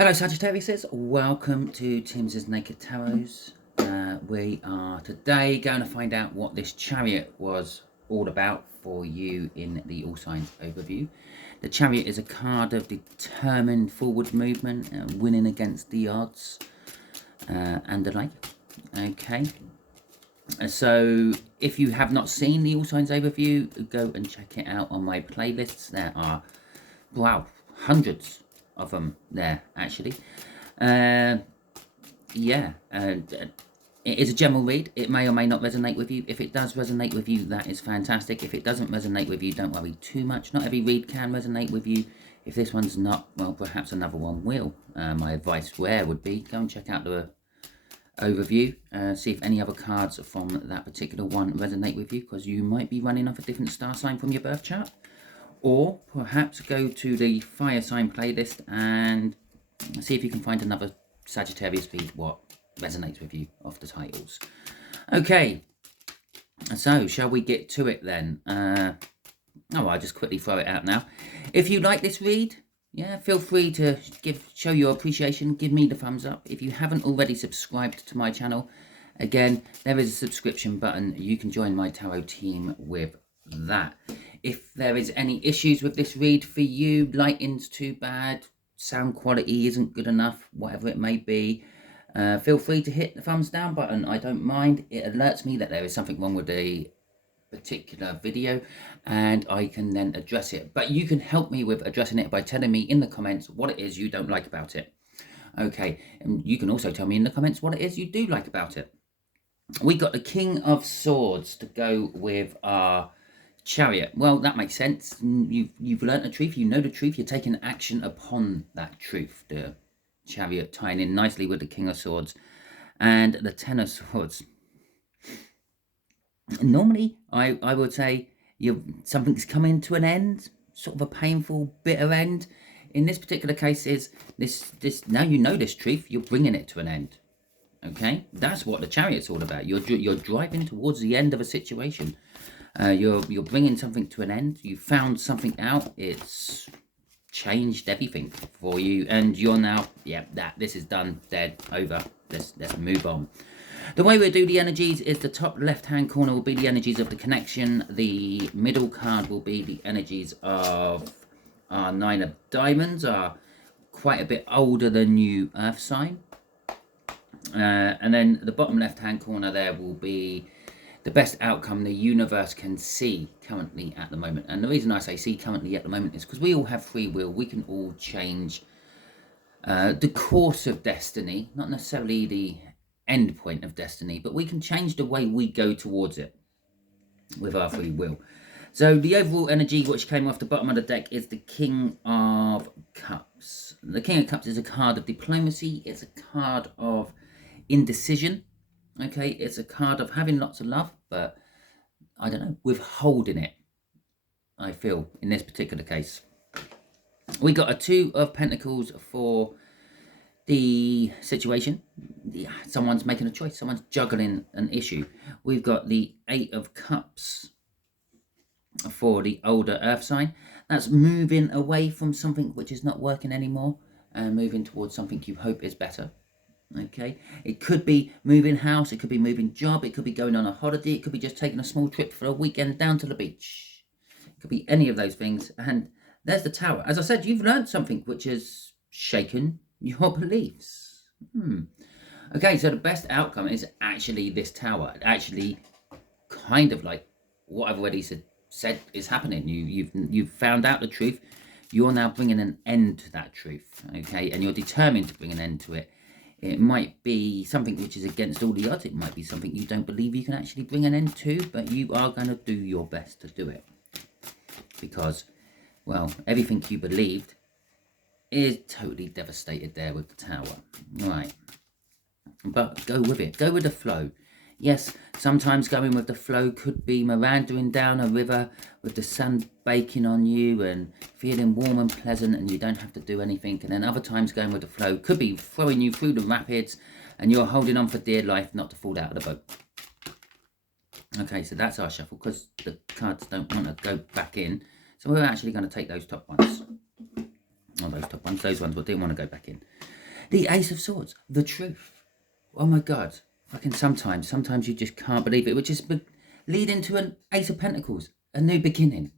Hello Sagittarius, welcome to Timsy Naked Tarot. We are today going to find out what this Chariot was all about for you in the All Signs overview. The Chariot is a card of determined forward movement, winning against the odds and the like. Okay, so if you have not seen the All Signs overview, go and check it out on my playlists. There are, wow, hundreds of them there actually. It is a general read. It may or may not resonate with you. If it does resonate with you, that is fantastic. If it doesn't resonate with you, don't worry too much. Not every read can resonate with you. If this one's not, well, perhaps another one will. My advice there would be go and check out the overview, see if any other cards from that particular one resonate with you, because you might be running off a different star sign from your birth chart. Or perhaps go to the fire sign playlist and see if you can find another Sagittarius read what resonates with you off the titles. Okay, so shall we get to it then? I'll just quickly throw it out now. If you like this read, yeah, feel free to show your appreciation. Give me the thumbs up. If you haven't already subscribed to my channel, again, there is a subscription button. You can join my tarot team with that. If there is any issues with this read for you, lighting's too bad, sound quality isn't good enough, whatever it may be, feel free to hit the thumbs down button. I don't mind. It alerts me that there is something wrong with the particular video and I can then address it. But you can help me with addressing it by telling me in the comments what it is you don't like about it. Okay, and you can also tell me in the comments what it is you do like about it. We got the King of Swords to go with our Chariot. Well, that makes sense. You've learnt the truth. You know the truth. You're taking action upon that truth. The Chariot tying in nicely with the King of Swords and the Ten of Swords. Normally, I would say something's coming to an end, sort of a painful, bitter end. In this particular case, is this now you know this truth. You're bringing it to an end. Okay, that's what the Chariot's all about. You're driving towards the end of a situation. You're bringing something to an end. You found something out. It's changed everything for you, and you're now, yeah, this is done, dead, over. Let's move on. The way we do the energies is the top left-hand corner will be the energies of the connection. The middle card will be the energies of our Nine of Diamonds, are quite a bit older than you Earth sign. And then the bottom left-hand corner there will be the best outcome the universe can see currently at the moment. And the reason I say see currently at the moment is because we all have free will. We can all change the course of destiny, not necessarily the end point of destiny, but we can change the way we go towards it with our free will. So the overall energy which came off the bottom of the deck is the King of Cups. The King of Cups is a card of diplomacy. It's a card of indecision. Okay, it's a card of having lots of love, but I don't know, withholding it, I feel, in this particular case. We got a Two of Pentacles for the situation. Someone's making a choice. Someone's juggling an issue. We've got the Eight of Cups for the older Earth sign. That's moving away from something which is not working anymore and moving towards something you hope is better. Okay, it could be moving house, it could be moving job, it could be going on a holiday, it could be just taking a small trip for a weekend down to the beach. It could be any of those things. And there's the Tower. As I said, you've learned something which has shaken your beliefs. Okay, so the best outcome is actually this Tower. Actually, kind of like what I've already said is happening. You've found out the truth. You're now bringing an end to that truth. Okay, and you're determined to bring an end to it. It might be something which is against all the odds. It might be something you don't believe you can actually bring an end to, but you are going to do your best to do it. Because, well, everything you believed is totally devastated there with the Tower. Right. But go with it. Go with the flow. Yes, sometimes going with the flow could be meandering down a river with the sun baking on you and feeling warm and pleasant and you don't have to do anything. And then other times going with the flow could be throwing you through the rapids and you're holding on for dear life not to fall out of the boat. Okay, so that's our shuffle because the cards don't want to go back in. So we're actually going to take those top ones. Not those top ones, those ones that didn't want to go back in. The Ace of Swords, the truth. Oh my God. Fucking sometimes you just can't believe it, which is leading to an Ace of Pentacles, a new beginning.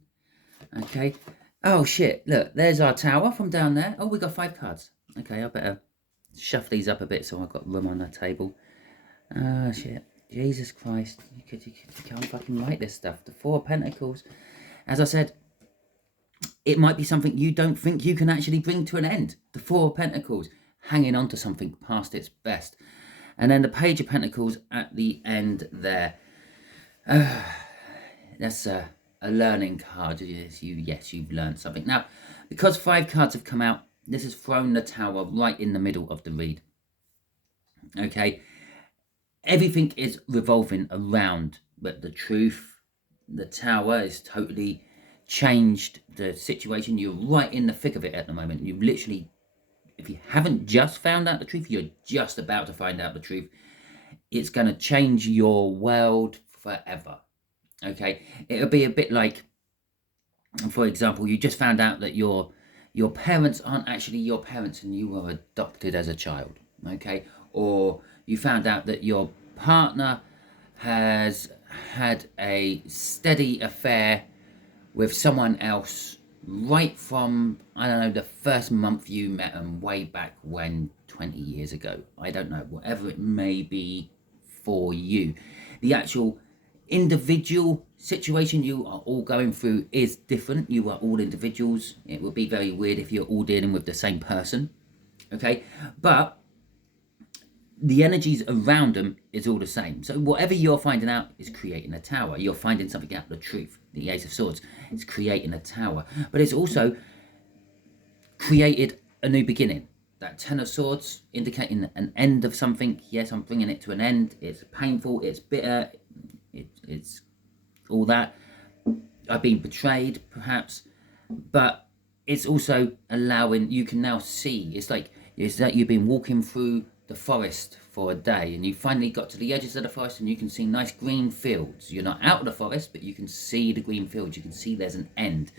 Okay. Oh shit, look, there's our tower from down there. Oh, we got 5 cards. Okay, I better shuffle these up a bit so I've got room on the table. Oh shit. Jesus Christ. You can't fucking write this stuff. The 4 of Pentacles. As I said, it might be something you don't think you can actually bring to an end. The 4 of Pentacles, hanging on to something past its best. And then the Page of Pentacles at the end there. That's a learning card. Yes, you've learned something. Now, because 5 cards have come out, this has thrown the tower right in the middle of the read. Okay. Everything is revolving around, but the truth, the tower is totally changed the situation. You're right in the thick of it at the moment. You literally, if you haven't just found out the truth, you're just about to find out the truth. It's going to change your world forever. Okay, it'll be a bit like, for example, you just found out that your parents aren't actually your parents and you were adopted as a child. Okay, or you found out that your partner has had a steady affair with someone else right from, I don't know, the first month you met them way back when, 20 years ago. I don't know, whatever it may be for you. The actual individual situation you are all going through is different. You are all individuals. It would be very weird if you're all dealing with the same person. Okay, but the energies around them is all the same. So whatever you're finding out is creating a tower. You're finding something out, the truth. The Ace of Swords is creating a tower. But it's also created a new beginning. That 10 of Swords indicating an end of something. Yes, I'm bringing it to an end. It's painful. It's bitter. It's all that. I've been betrayed, perhaps. But it's also allowing, you can now see. It's like you've been walking through the forest for a day and you finally got to the edges of the forest and you can see nice green fields. You're not out of the forest, but you can see the green fields. You can see there's an end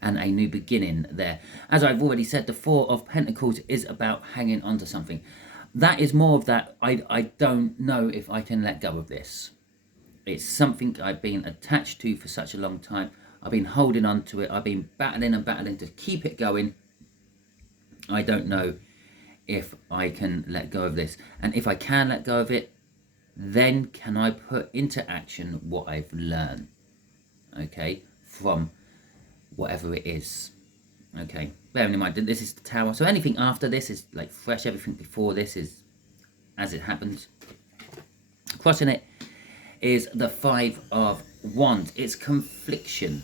and a new beginning there. As I've already said, the 4 of Pentacles is about hanging on to something. That is more of that, I don't know if I can let go of this. It's something I've been attached to for such a long time. I've been holding on to it. I've been battling to keep it going. I don't know if I can let go of this. And if I can let go of it, then can I put into action what I've learned, okay, from whatever it is. Okay, bearing in mind that this is the tower, so anything after this is like fresh. Everything before this is as it happens. Crossing it is the 5 of Wands. It's confliction.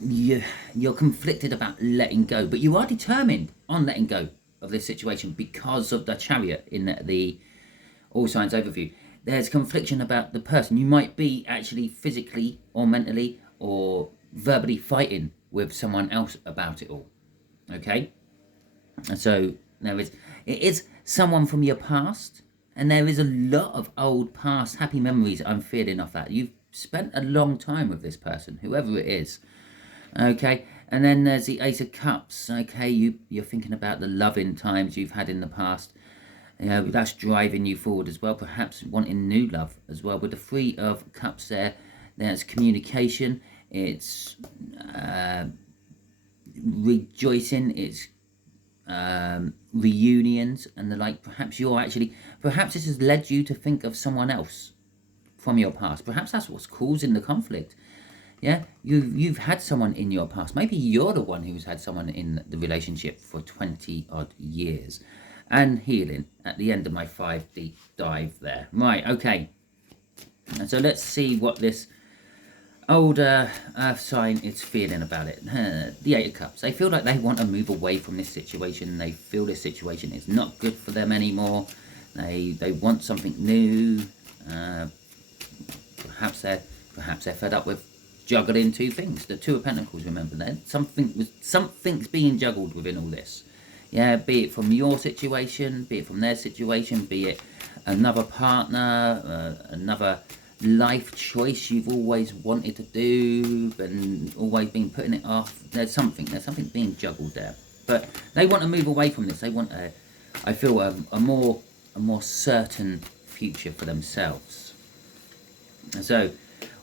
You're conflicted about letting go, but you are determined on letting go of this situation because of the Chariot in the All Signs overview. There's confliction about the person. You might be actually physically or mentally or verbally fighting with someone else about it all. Okay, and so it is someone from your past, and there is a lot of old past happy memories I'm feeling off that. You've spent a long time with this person, whoever it is. Okay, and then there's the Ace of Cups. Okay, you're thinking about the loving times you've had in the past. That's driving you forward as well, perhaps wanting new love as well. With the 3 of Cups there's communication, it's rejoicing, it's reunions and the like. Perhaps this has led you to think of someone else from your past. Perhaps that's what's causing the conflict. Yeah, you've had someone in your past. Maybe you're the one who's had someone in the relationship for 20 odd years. And healing at the end of my 5 deep dive there. Right, okay. And so let's see what this older earth sign is feeling about it. The 8 of Cups. They feel like they want to move away from this situation. They feel this situation is not good for them anymore. They want something new. Perhaps they're fed up with juggling 2 things. The 2 of Pentacles, remember that. Something's being juggled within all this. Yeah, be it from your situation, be it from their situation, be it another partner, another life choice you've always wanted to do and always been putting it off. There's something being juggled there. But they want to move away from this. They want I feel a more certain future for themselves. And so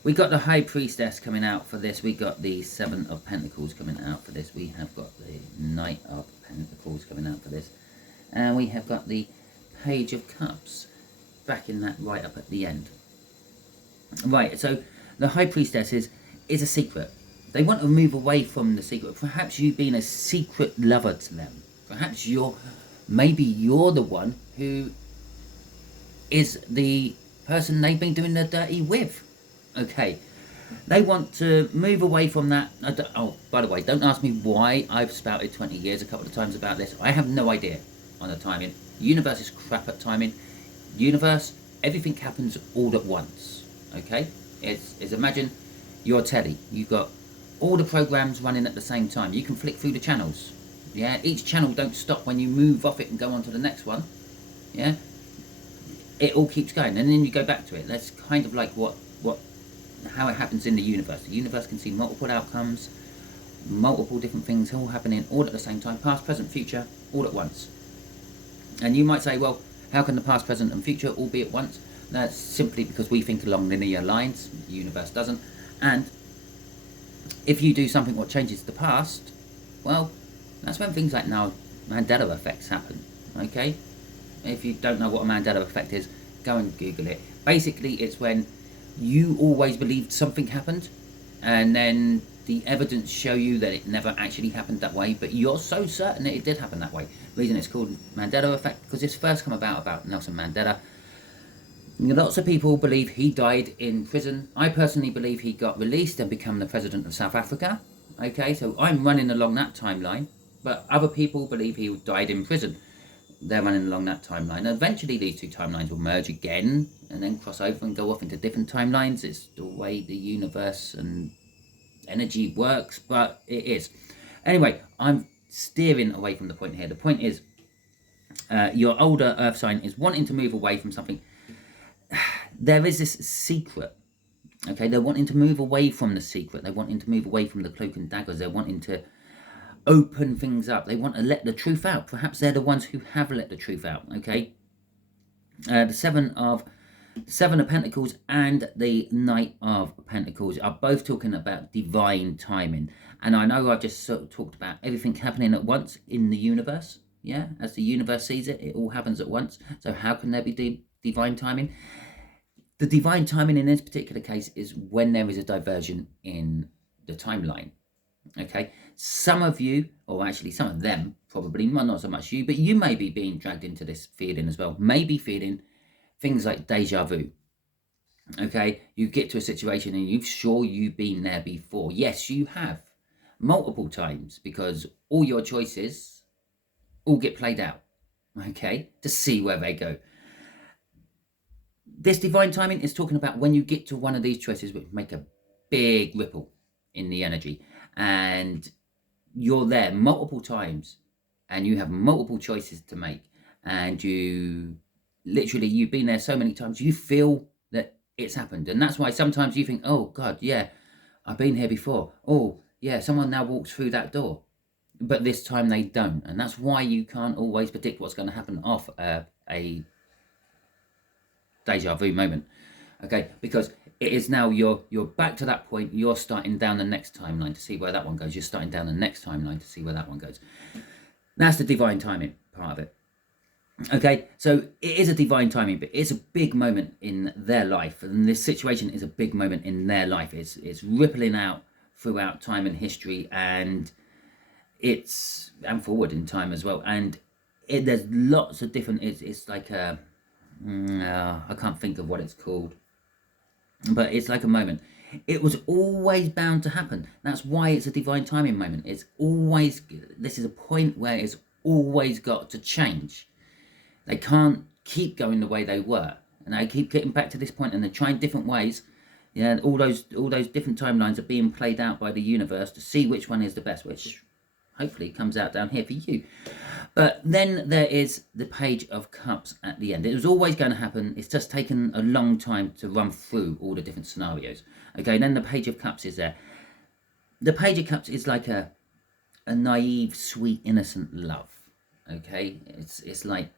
we got the High Priestess coming out for this. We got the Seven of Pentacles coming out for this. We have got the Knight of Pentacles coming out for this. And we have got the Page of Cups back in that right up at the end. Right, so the High Priestess is a secret. They want to move away from the secret. Perhaps you've been a secret lover to them. Perhaps maybe you're the one who is the person they've been doing the dirty with. Okay, they want to move away from that. Oh, by the way, don't ask me why I've spouted 20 years a couple of times about this. I have no idea on the timing. Universe is crap at timing. Universe, everything happens all at once. Okay, it's imagine your telly. You've got all the programs running at the same time. You can flick through the channels. Yeah, each channel don't stop when you move off it and go on to the next one. Yeah, it all keeps going, and then you go back to it. That's kind of like how it happens in the universe. The universe can see multiple outcomes, multiple different things all happening all at the same time, past, present, future, all at once. And you might say, well, how can the past, present and future all be at once? That's simply because we think along linear lines. The universe doesn't. And if you do something what changes the past, well, that's when things like now Mandela effects happen. Okay, if you don't know what a Mandela effect is, go and Google it. Basically, it's when you always believed something happened, and then the evidence show you that it never actually happened that way, but you're so certain that it did happen that way. The reason it's called Mandela effect, because this first come about Nelson Mandela. Lots of people believe he died in prison. I personally believe he got released and become the president of South Africa. Okay, so I'm running along that timeline, but other people believe he died in prison. They're running along that timeline. And eventually these two timelines will merge again and then cross over and go off into different timelines. It's the way the universe and energy works, but it is. Anyway, I'm steering away from the point here. The point is, your older earth sign is wanting to move away from something. There is this secret. Okay, they're wanting to move away from the secret. They're wanting to move away from the cloak and daggers. They're wanting to open things up. They want to let the truth out. Perhaps they're the ones who have let the truth out. Okay, the Seven of Pentacles and the Knight of Pentacles are both talking about divine timing. And I know I've just sort of talked about everything happening at once in the universe. Yeah, as the universe sees it, it all happens at once. So how can there be divine timing? The divine timing in this particular case is when there is a diversion in the timeline. Okay, some of you, or actually some of them, probably not so much you, but you may be being dragged into this feeling as well. Maybe feeling things like deja vu. Okay, you get to a situation and you've been there before. Yes, you have, multiple times, because all your choices all get played out. Okay, to see where they go. This divine timing is talking about when you get to one of these choices which make a big ripple in the energy, and you're there multiple times and you have multiple choices to make, and you've been there so many times you feel that it's happened. And that's why sometimes you think, oh God, yeah, I've been here before. Oh yeah, someone now walks through that door, but this time they don't. And that's why you can't always predict what's going to happen off a deja vu moment. Okay, because it is now you're back to that point. You're starting down the next timeline to see where that one goes. You're starting down the next timeline to see where that one goes. That's the divine timing part of it. Okay, so it is a divine timing, but it's a big moment in their life, and this situation is a big moment in their life. It's rippling out throughout time and history, and forward in time as well. And there's lots of different. It's like a I can't think of what it's called, but it's like a moment. It was always bound to happen. That's why it's a divine timing moment. This is a point where it's always got to change. They can't keep going the way they were, and they keep getting back to this point, and they're trying different ways. Yeah, all those different timelines are being played out by the universe to see which one is the best, which hopefully comes out down here for you. But then there is the Page of Cups at the end. It was always going to happen. It's just taken a long time to run through all the different scenarios. Okay, then the Page of Cups is there. The Page of Cups is like a a naive, sweet, innocent love. Okay, it's like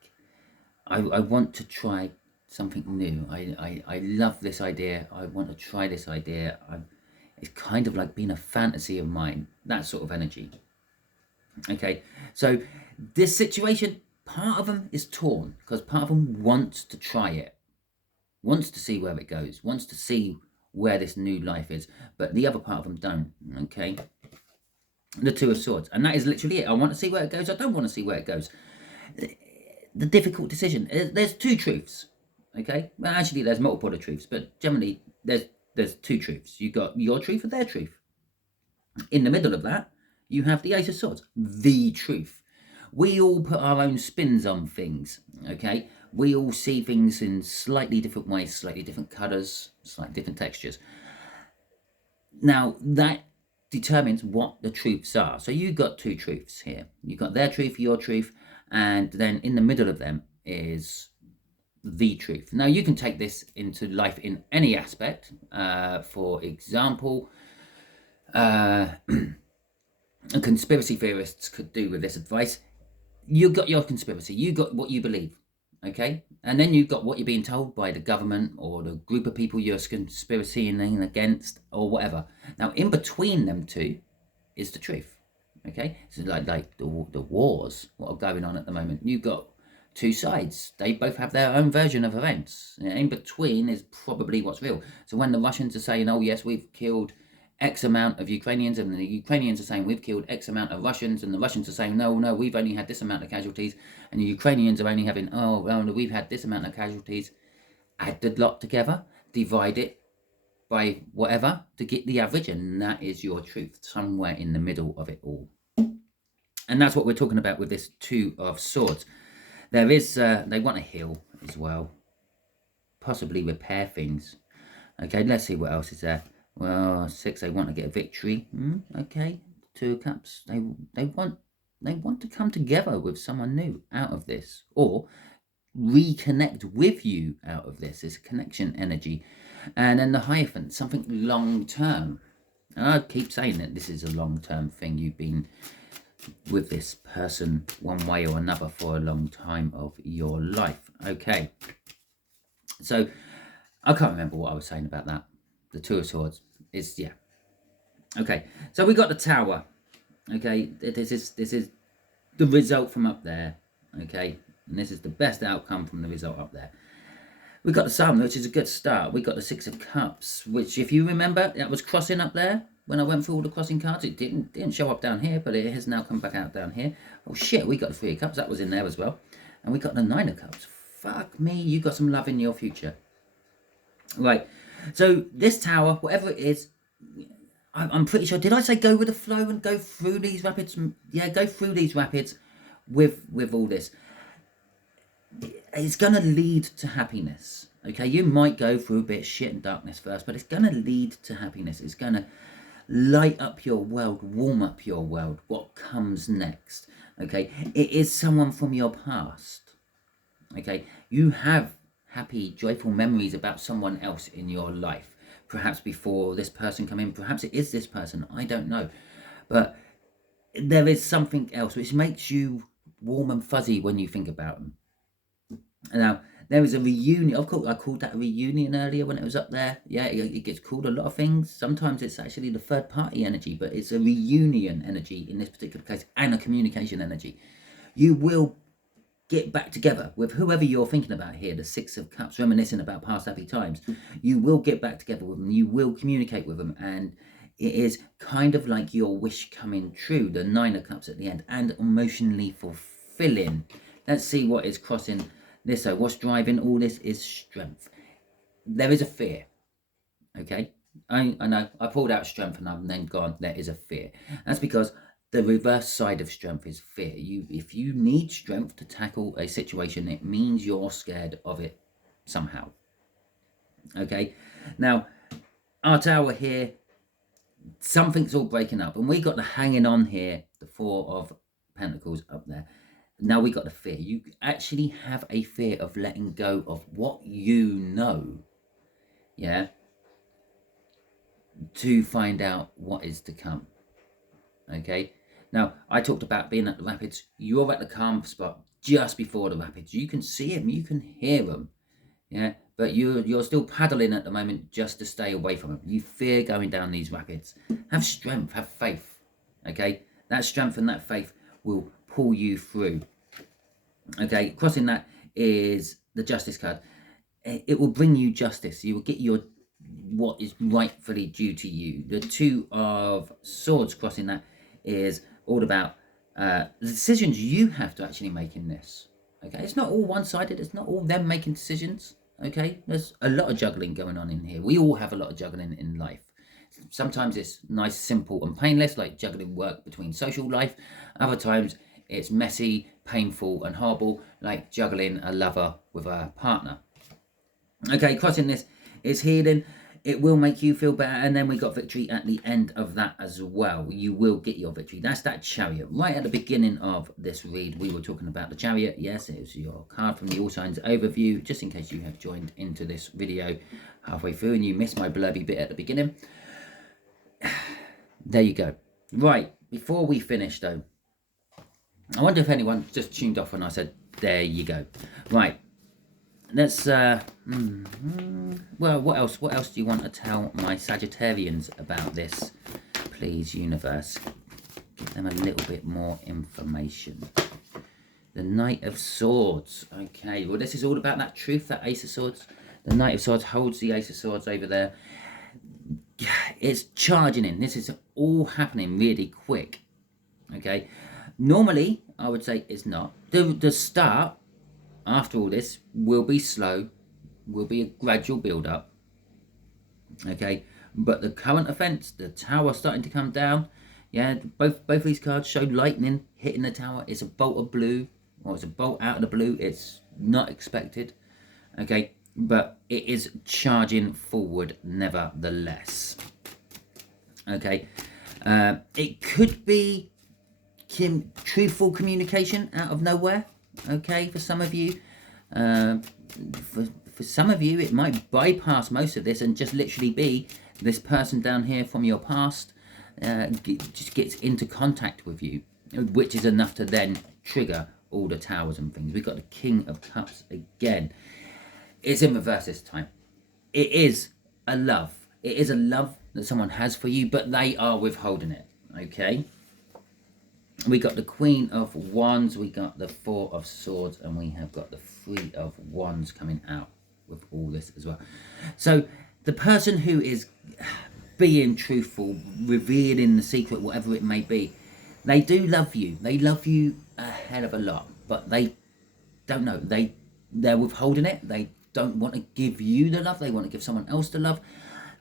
I want to try something new. I love this idea. I want to try this idea. It's kind of like being a fantasy of mine. That sort of energy. Okay, so this situation, part of them is torn because part of them wants to try it, wants to see where it goes, wants to see where this new life is, but the other part of them don't. Okay, the Two of Swords, and that is literally it. I want to see where it goes. I don't want to see where it goes. The difficult decision. There's two truths. Okay, well, actually, there's multiple of truths, but generally, there's two truths. You got your truth and their truth. In the middle of that, you have the Ace of Swords, the truth. We all put our own spins on things, okay? We all see things in slightly different ways, slightly different colours, slightly different textures. Now, that determines what the truths are. So you've got two truths here. You've got their truth, your truth, and then in the middle of them is the truth. Now, you can take this into life in any aspect. For example, conspiracy theorists could do with this advice. You've got your conspiracy, you got what you believe, okay? And then you've got what you're being told by the government or the group of people you're conspiracying against or whatever. Now, in between them two is the truth, okay? So like the wars, what are going on at the moment. You've got two sides. They both have their own version of events. In between is probably what's real. So when the Russians are saying, oh, yes, we've killed X amount of Ukrainians, and the Ukrainians are saying we've killed X amount of Russians, and the Russians are saying no, we've only had this amount of casualties, and the Ukrainians are only having, oh, well, we've had this amount of casualties. Add the lot together, divide it by whatever to get the average, and that is your truth, somewhere in the middle of it all. And that's what we're talking about with this Two of Swords. There is, they want to heal as well, possibly repair things. Okay, let's see what else is there. Well, 6, they want to get a victory. Okay, 2 of Cups, they want to come together with someone new out of this, or reconnect with you out of this. It's connection energy. And then the Hierophant, something long term. And I keep saying that this is a long term thing. You've been with this person one way or another for a long time of your life. Okay, so I can't remember what I was saying about that. The Two of Swords is, yeah. Okay, so we got the Tower. Okay, this is the result from up there. Okay, and this is the best outcome from the result up there. We got the Sun, which is a good start. We got the 6 of Cups, which, if you remember, that was crossing up there. When I went through all the crossing cards, it didn't show up down here, but it has now come back out down here. Oh shit, we got the 3 of Cups. That was in there as well. And we got the 9 of Cups. Fuck me, you got some love in your future. Right, so this Tower, whatever it is, I'm pretty sure, did I say go with the flow and go through these rapids? Yeah, go through these rapids with all this. It's going to lead to happiness. Okay, you might go through a bit of shit and darkness first, but it's going to lead to happiness. It's going to light up your world, warm up your world. What comes next? Okay, it is someone from your past. Okay, you have happy, joyful memories about someone else in your life. Perhaps before this person come in, perhaps it is this person, I don't know. But there is something else which makes you warm and fuzzy when you think about them. Now, there is a reunion. I called that a reunion earlier when it was up there. Yeah, it gets called a lot of things. Sometimes it's actually the third party energy, but it's a reunion energy in this particular case, and a communication energy. You will get back together with whoever you're thinking about here, the 6 of Cups, reminiscing about past happy times. You will get back together with them. You will communicate with them, and it is kind of like your wish coming true, the 9 of Cups at the end, and emotionally fulfilling. Let's see what is crossing this. So what's driving all this is strength. There is a fear. Okay, I know I pulled out strength and I've then gone, there is a fear. That's because the reverse side of strength is fear. If you need strength to tackle a situation, it means you're scared of it somehow. Okay, now our Tower here, something's all breaking up, and we got the hanging on here, the 4 of Pentacles up there. Now we got the fear. You actually have a fear of letting go of what you know, yeah, to find out what is to come. Okay, Now, I talked about being at the rapids. You're at the calm spot just before the rapids. You can see them, you can hear them, yeah, but you're still paddling at the moment just to stay away from them. You fear going down these rapids. Have strength, have faith, okay? That strength and that faith will pull you through. Okay, crossing that is the Justice card. It will bring you justice. You will get your what is rightfully due to you. The Two of Swords crossing that is all about the decisions you have to actually make in this. Okay, it's not all one-sided. It's not all them making decisions. Okay, there's a lot of juggling going on in here. We all have a lot of juggling in life. Sometimes it's nice, simple and painless, like juggling work between social life. Other times it's messy, painful and horrible, like juggling a lover with a partner. Okay, crossing this is healing. It will make you feel better, and then we got victory at the end of that as well. You will get your victory. That's that Chariot. Right at the beginning of this read, we were talking about the Chariot. Yes, it was your card from the All Signs overview, just in case you have joined into this video halfway through and you missed my blurby bit at the beginning. There you go. Right, before we finish though, I wonder if anyone just tuned off when I said, there you go. Right. Let's, well, what else do you want to tell my Sagittarians about this? Please, universe, give them a little bit more information. The Knight of Swords. Okay, well, this is all about that truth, that Ace of Swords. The Knight of Swords holds the Ace of Swords over there. It's charging in. This is all happening really quick. Okay, normally, I would say it's not. The start, after all this, will be slow, will be a gradual build-up, okay? But the current events, the tower starting to come down, yeah, both of these cards show lightning hitting the tower. It's a bolt of blue, or it's a bolt out of the blue. It's not expected, okay? But it is charging forward nevertheless, okay? It could be truthful communication out of nowhere. Okay, for some of you, for some of you, it might bypass most of this and just literally be this person down here from your past just gets into contact with you, which is enough to then trigger all the towers and things. We've got the King of Cups again. It's in reverse this time. It is a love. It is a love that someone has for you, but they are withholding it. Okay. We got the Queen of Wands, we got the Four of Swords, and we have got the Three of Wands coming out with all this as well. So the person who is being truthful, revealing the secret, whatever it may be, they do love you. They love you a hell of a lot, but they don't know. They're withholding it. They don't want to give you the love. They want to give someone else the love.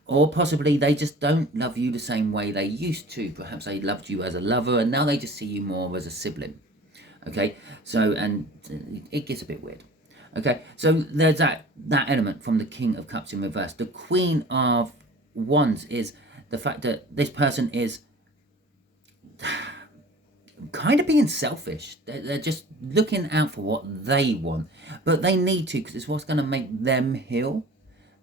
Or possibly they just don't love you the same way they used to. Perhaps they loved you as a lover and now they just see you more as a sibling. Okay, so, and it gets a bit weird. Okay, so there's that element from the King of Cups in reverse. The Queen of Wands is the fact that this person is kind of being selfish. They're just looking out for what they want. But they need to, because it's what's going to make them heal.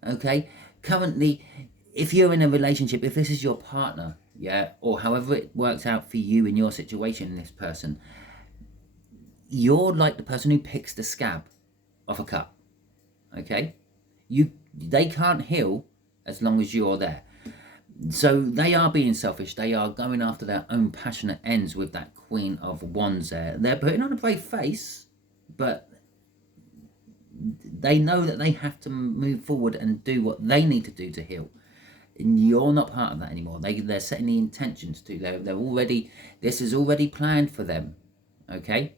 Okay, currently, if you're in a relationship, if this is your partner, yeah, or however it works out for you in your situation, this person, you're like the person who picks the scab off a cut, okay? They can't heal as long as you're there. So they are being selfish. They are going after their own passionate ends with that Queen of Wands there. They're putting on a brave face, but they know that they have to move forward and do what they need to do to heal. And you're not part of that anymore. They're setting the intentions to. They're already, this is already planned for them. Okay?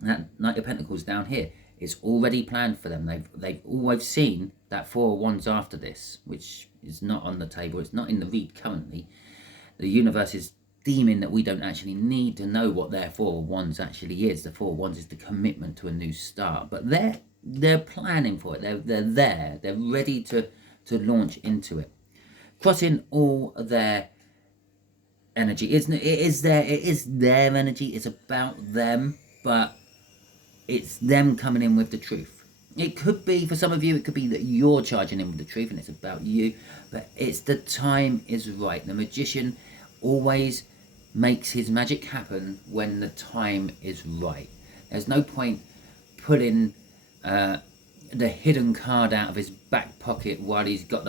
That Knight of Pentacles down here is already planned for them. They've always seen that Four of Wands after this, which is not on the table. It's not in the read currently. The universe is deeming that we don't actually need to know what their Four of Wands actually is. The Four of Wands is the commitment to a new start. But they're planning for it. They're there. They're ready to launch into it. Crossing all their energy. It is their energy. It's about them, but it's them coming in with the truth. It could be, for some of you, it could be that you're charging in with the truth and it's about you, but it's the time is right. The Magician always makes his magic happen when the time is right. There's no point pulling the hidden card out of his back pocket while he's got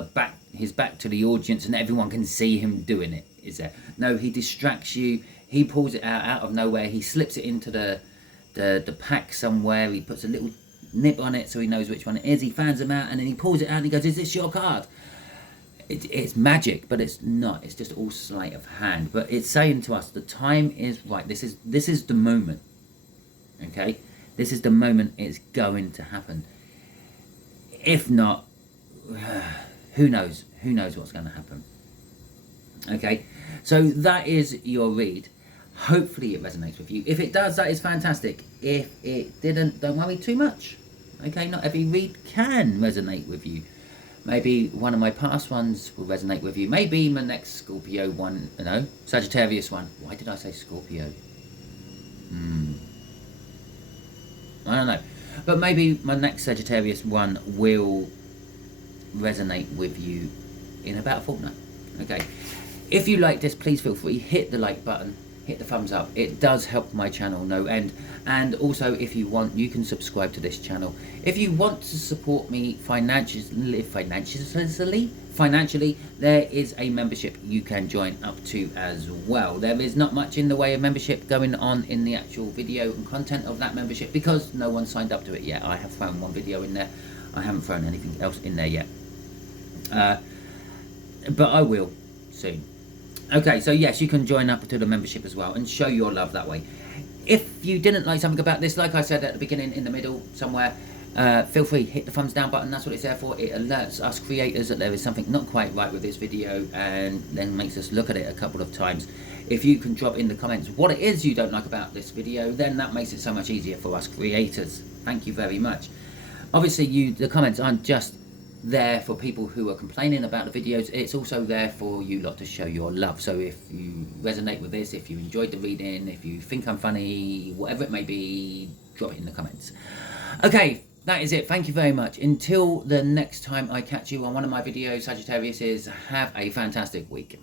his back to the audience and everyone can see him doing it, is there? No, he distracts you. He pulls it out of nowhere. He slips it into the pack somewhere. He puts a little nip on it so he knows which one it is. He fans them out and then he pulls it out and he goes, is this your card? It's magic, but it's not. It's just all sleight of hand. But it's saying to us the time is right. This is the moment. Okay? This is the moment it's going to happen. If not, who knows? Who knows what's going to happen? Okay? So that is your read. Hopefully it resonates with you. If it does, that is fantastic. If it didn't, don't worry too much. Okay? Not every read can resonate with you. Maybe one of my past ones will resonate with you. Maybe my next Scorpio one, Sagittarius one. Why did I say Scorpio? I don't know. But maybe my next Sagittarius one will resonate with you in about a fortnight. Okay. If you like this, please feel free. Hit the like button. Hit the thumbs up. It does help my channel no end. And also, if you want, you can subscribe to this channel. If you want to support me financially, there is a membership you can join up to as well. There is not much in the way of membership going on in the actual video and content of that membership because no one signed up to it yet. I have thrown one video in there. I haven't thrown anything else in there yet. But I will soon. Okay, so yes, you can join up to the membership as well and show your love that way. If you didn't like something about this, like I said at the beginning, in the middle, somewhere, feel free, hit the thumbs down button. That's what it's there for. It alerts us creators that there is something not quite right with this video and then makes us look at it a couple of times. If you can drop in the comments what it is you don't like about this video, then that makes it so much easier for us creators. Thank you very much. Obviously, the comments aren't just there for people who are complaining about the videos. It's also there for you lot to show your love. So if you resonate with this, if you enjoyed the reading, if you think I'm funny, whatever it may be, drop it in the comments. Okay, that is it. Thank you very much. Until the next time I catch you on one of my videos, Sagittarius, have a fantastic week.